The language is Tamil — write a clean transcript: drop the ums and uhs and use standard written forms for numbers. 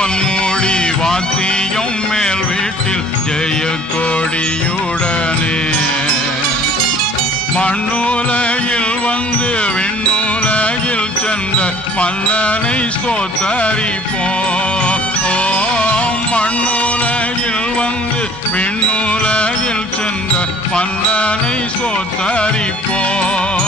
பொன்முடி வாத்தியம் மேல் வீட்டில் ஜெய கொடியுடனே மண்ணுலகில் வந்து விண்ணுலகில் சென்ற மன்னனை ஸ்தோத்தரிப்போம். மண்ணுலகில் வந்து விண்ணுலகில் சென்ற மன்னனை ஸ்தோத்தரிப்போம்.